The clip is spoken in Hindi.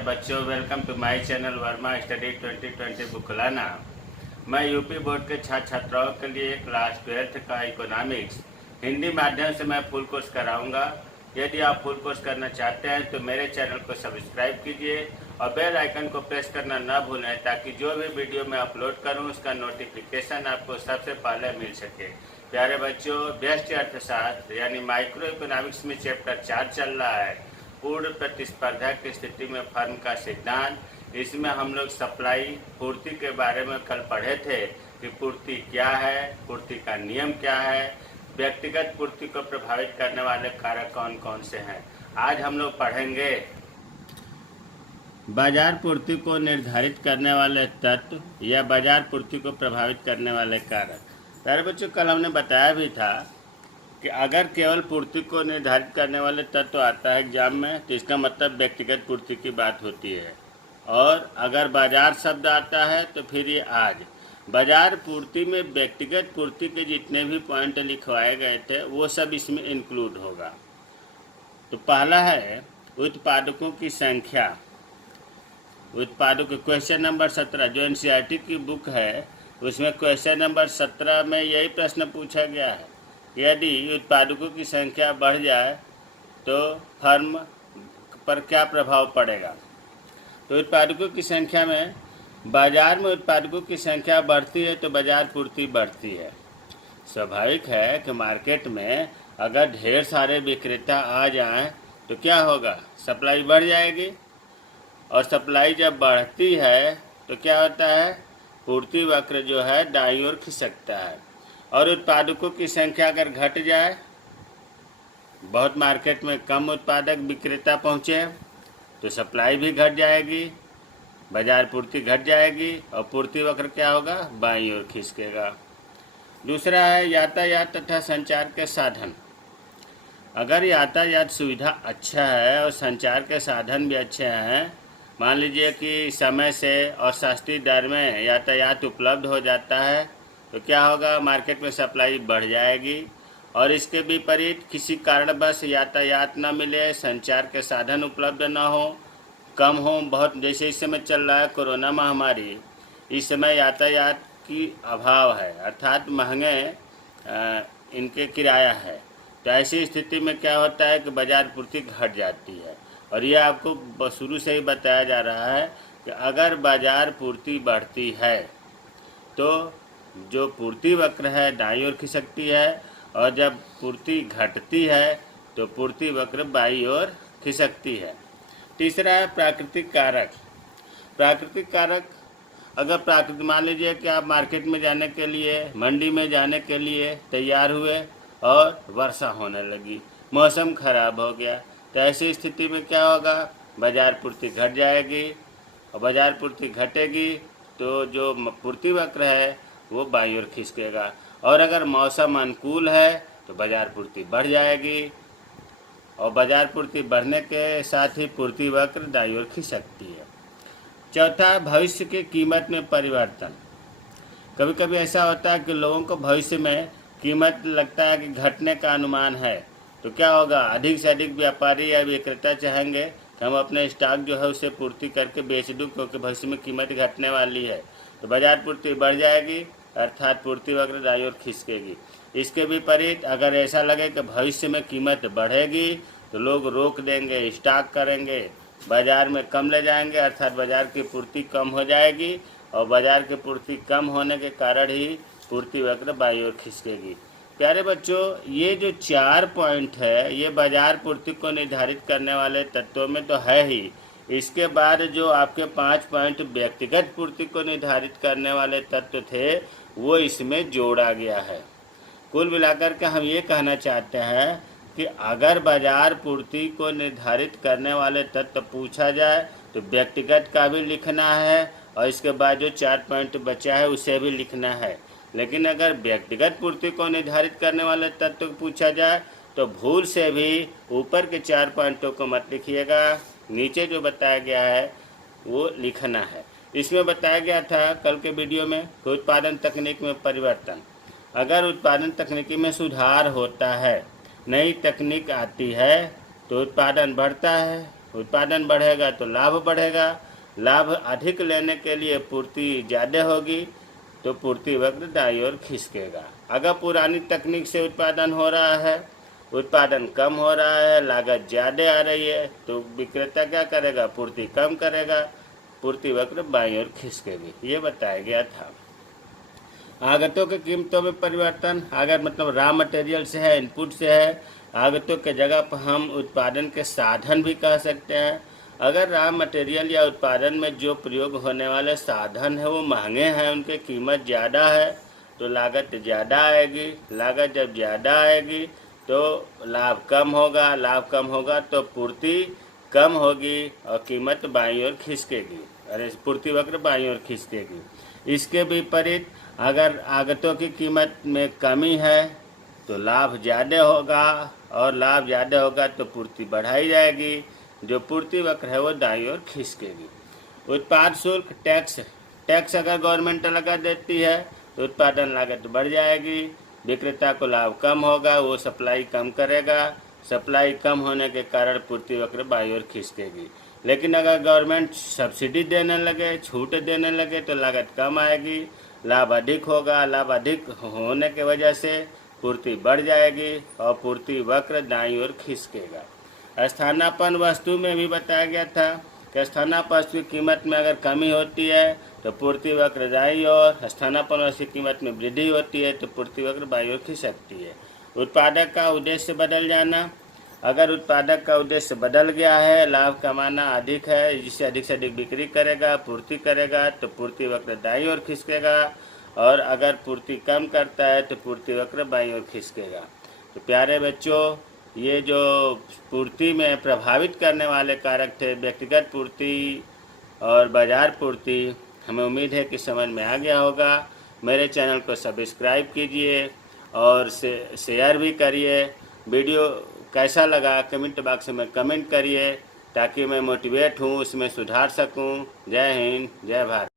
बच्चों, welcome to my channel Verma study 2020 बुकलाना। मैं यूपी बोर्ड के छात्र छात्राओं के लिए क्लास 12th का इकोनॉमिक्स हिंदी माध्यम से मैं फुल कोर्स कराऊंगा। यदि आप फुल कोर्स करना चाहते हैं तो मेरे चैनल को सब्सक्राइब कीजिए और बेल आइकन को प्रेस करना न भूलें, ताकि जो भी वीडियो मैं अपलोड करूं उसका नोटिफिकेशन आपको सबसे पहले मिल सके। प्यारे बच्चों, व्यष्टि अर्थशास्त्र यानी माइक्रो इकोनॉमिक्स में चैप्टर 4 चल रहा है, पूर्ण प्रतिस्पर्धा की स्थिति में फर्म का सिद्धांत। इसमें हम लोग सप्लाई पूर्ति के बारे में कल पढ़े थे कि पूर्ति क्या है, पूर्ति का नियम क्या है, व्यक्तिगत पूर्ति को प्रभावित करने वाले कारक कौन कौन से हैं। आज हम लोग पढ़ेंगे बाजार पूर्ति को निर्धारित करने वाले तत्व या बाजार पूर्ति को प्रभावित करने वाले कारक। प्यारे बच्चों, कल हमने बताया भी था कि अगर केवल पूर्ति को निर्धारित करने वाले तत्व आता है एग्जाम में तो इसका मतलब व्यक्तिगत पूर्ति की बात होती है, और अगर बाजार शब्द आता है तो फिर ये आज बाजार पूर्ति में व्यक्तिगत पूर्ति के जितने भी पॉइंट लिखवाए गए थे वो सब इसमें इंक्लूड होगा। तो पहला है उत्पादकों की संख्या। उत्पादक क्वेश्चन नंबर 17 जो एनसीईआरटी की बुक है उसमें क्वेश्चन नंबर 17 में यही प्रश्न पूछा गया है कि यदि उत्पादकों की संख्या बढ़ जाए तो फर्म पर क्या प्रभाव पड़ेगा। तो उत्पादकों की संख्या में बाजार में उत्पादकों की संख्या बढ़ती है तो बाजार पूर्ति बढ़ती है। स्वाभाविक है कि मार्केट में अगर ढेर सारे विक्रेता आ जाएं तो क्या होगा, सप्लाई बढ़ जाएगी, और सप्लाई जब बढ़ती है तो क्या होता है, पूर्ति वक्र जो है दाईं ओर खिसकता है। और उत्पादकों की संख्या अगर घट जाए, बहुत मार्केट में कम उत्पादक विक्रेता पहुँचे तो सप्लाई भी घट जाएगी, बाजार पूर्ति घट जाएगी और पूर्ति वक्र क्या होगा, बाईं ओर खिसकेगा। दूसरा है यातायात तथा संचार के साधन। अगर यातायात सुविधा अच्छा है और संचार के साधन भी अच्छे हैं, मान लीजिए कि समय से और सस्ती दर में यातायात उपलब्ध हो जाता है तो क्या होगा, मार्केट में सप्लाई बढ़ जाएगी। और इसके विपरीत किसी कारणवश यातायात न मिले, संचार के साधन उपलब्ध न हो, कम हो, बहुत, जैसे इस समय चल रहा है कोरोना महामारी, इस समय यातायात की अभाव है, अर्थात महंगे इनके किराया है। तो ऐसी स्थिति में क्या होता है कि बाजार पूर्ति घट जाती है। और यह आपको शुरू से ही बताया जा रहा है कि अगर बाजार पूर्ति बढ़ती है तो जो पूर्ति वक्र है दाईं ओर खिसकती है, और जब पूर्ति घटती है तो पूर्ति वक्र बाईं ओर खिसकती है। तीसरा है प्राकृतिक कारक। प्राकृतिक कारक, अगर प्राकृतिक, मान लीजिए कि आप मार्केट में जाने के लिए, मंडी में जाने के लिए तैयार हुए और वर्षा होने लगी, मौसम खराब हो गया, तो ऐसी स्थिति में क्या होगा, बाजार पूर्ति घट जाएगी, और बाजार पूर्ति घटेगी तो जो पूर्ति वक्र है वो बाईं ओर खिसकेगा। और अगर मौसम अनुकूल है तो बाजार पूर्ति बढ़ जाएगी, और बाजार पूर्ति बढ़ने के साथ ही पूर्ति वक्र दाईं ओर खिसकती है। चौथा, भविष्य की कीमत में परिवर्तन। कभी कभी ऐसा होता है कि लोगों को भविष्य में कीमत लगता है कि घटने का अनुमान है, तो क्या होगा, अधिक से अधिक व्यापारी या विक्रेता चाहेंगे कि हम अपने स्टॉक जो है उसे पूर्ति करके बेच दूं, क्योंकि भविष्य में कीमत घटने वाली है, तो बाजार पूर्ति बढ़ जाएगी, अर्थात पूर्ति वक्र दाईं ओर खिसकेगी। इसके विपरीत अगर ऐसा लगे कि भविष्य में कीमत बढ़ेगी तो लोग रोक देंगे, स्टॉक करेंगे, बाजार में कम ले जाएंगे, अर्थात बाजार की पूर्ति कम हो जाएगी, और बाजार की पूर्ति कम होने के कारण ही पूर्ति वक्र बाईं ओर खिसकेगी। प्यारे बच्चों, ये जो 4 पॉइंट है ये बाजार पूर्ति को निर्धारित करने वाले तत्वों में तो है ही, इसके बाद जो आपके 5 पॉइंट व्यक्तिगत पूर्ति को निर्धारित करने वाले तत्व थे वो इसमें जोड़ा गया है। कुल मिलाकर के हम ये कहना चाहते हैं कि अगर बाजार पूर्ति को निर्धारित करने वाले तत्व पूछा जाए तो व्यक्तिगत का भी लिखना है, और इसके बाद जो 4 पॉइंट बचा है उसे भी लिखना है। लेकिन अगर व्यक्तिगत पूर्ति को निर्धारित करने वाले तत्व पूछा जाए तो भूल से भी ऊपर के 4 पॉइंटों को मत लिखिएगा, नीचे जो बताया गया है वो लिखना है। इसमें बताया गया था कल के वीडियो में कि उत्पादन तकनीक में परिवर्तन। अगर उत्पादन तकनीकी में सुधार होता है, नई तकनीक आती है तो उत्पादन बढ़ता है, उत्पादन बढ़ेगा तो लाभ बढ़ेगा, लाभ अधिक लेने के लिए पूर्ति ज़्यादा होगी तो पूर्ति वक्र दाईं ओर खिसकेगा। अगर पुरानी तकनीक से उत्पादन हो रहा है, उत्पादन कम हो रहा है, लागत ज़्यादा आ रही है, तो विक्रेता क्या करेगा, पूर्ति कम करेगा, पूर्ति वक्र बाईं ओर खिसकेगी, ये बताया गया था। आगतों की कीमतों में परिवर्तन, अगर मतलब रॉ मटेरियल से है, इनपुट से है, आगतों के जगह पर हम उत्पादन के साधन भी कह सकते हैं। अगर रॉ मटेरियल या उत्पादन में जो प्रयोग होने वाले साधन है वो महंगे हैं, उनकी कीमत ज़्यादा है, तो लागत ज़्यादा आएगी। लागत जब ज़्यादा आएगी तो लाभ कम होगा, लाभ कम होगा तो पूर्ति कम होगी और कीमत बाईं ओर खिसकेगी, अरे पूर्ति वक्र बाईं ओर खिसकेगी। इसके विपरीत अगर आगतों की कीमत में कमी है तो लाभ ज़्यादा होगा, और लाभ ज़्यादा होगा तो पूर्ति बढ़ाई जाएगी, जो पूर्ति वक्र है वो दाईं ओर खिसकेगी। उत्पाद शुल्क टैक्स अगर गवर्नमेंट लगा देती है तो उत्पादन लागत बढ़ जाएगी, विक्रेता को लाभ कम होगा, वो सप्लाई कम करेगा, सप्लाई कम होने के कारण पूर्ति वक्र बाईं ओर खिसकेगी। लेकिन अगर गवर्नमेंट सब्सिडी देने लगे, छूट देने लगे तो लागत कम आएगी, लाभ अधिक होगा, लाभ अधिक होने की वजह से पूर्ति बढ़ जाएगी और पूर्ति वक्र दाईं ओर खिसकेगा। स्थानापन्न वस्तु में भी बताया गया था कि स्थानापन्न वस्तु की कीमत में अगर कमी होती है तो पूर्ति वक्र दाईं ओर, स्थानापन्न वस्तु की कीमत में वृद्धि होती है तो पूर्ति वक्र बाईं ओर खिसकती है। उत्पादक का उद्देश्य बदल जाना, अगर उत्पादक का उद्देश्य बदल गया है, लाभ कमाना अधिक है, जिससे अधिक से अधिक बिक्री करेगा, पूर्ति करेगा, तो पूर्ति वक्र दाईं ओर खिसकेगा, और अगर पूर्ति कम करता है तो पूर्ति वक्र बाईं ओर खिसकेगा। तो प्यारे बच्चों, ये जो पूर्ति में प्रभावित करने वाले कारक थे, व्यक्तिगत पूर्ति और बाजार पूर्ति, हमें उम्मीद है कि समझ में आ गया होगा। मेरे चैनल को सब्सक्राइब कीजिए और शेयर भी करिए। वीडियो कैसा लगा कमेंट बॉक्स में कमेंट करिए ताकि मैं मोटिवेट हूँ, उसमें सुधार सकूँ। जय हिंद, जय भारत।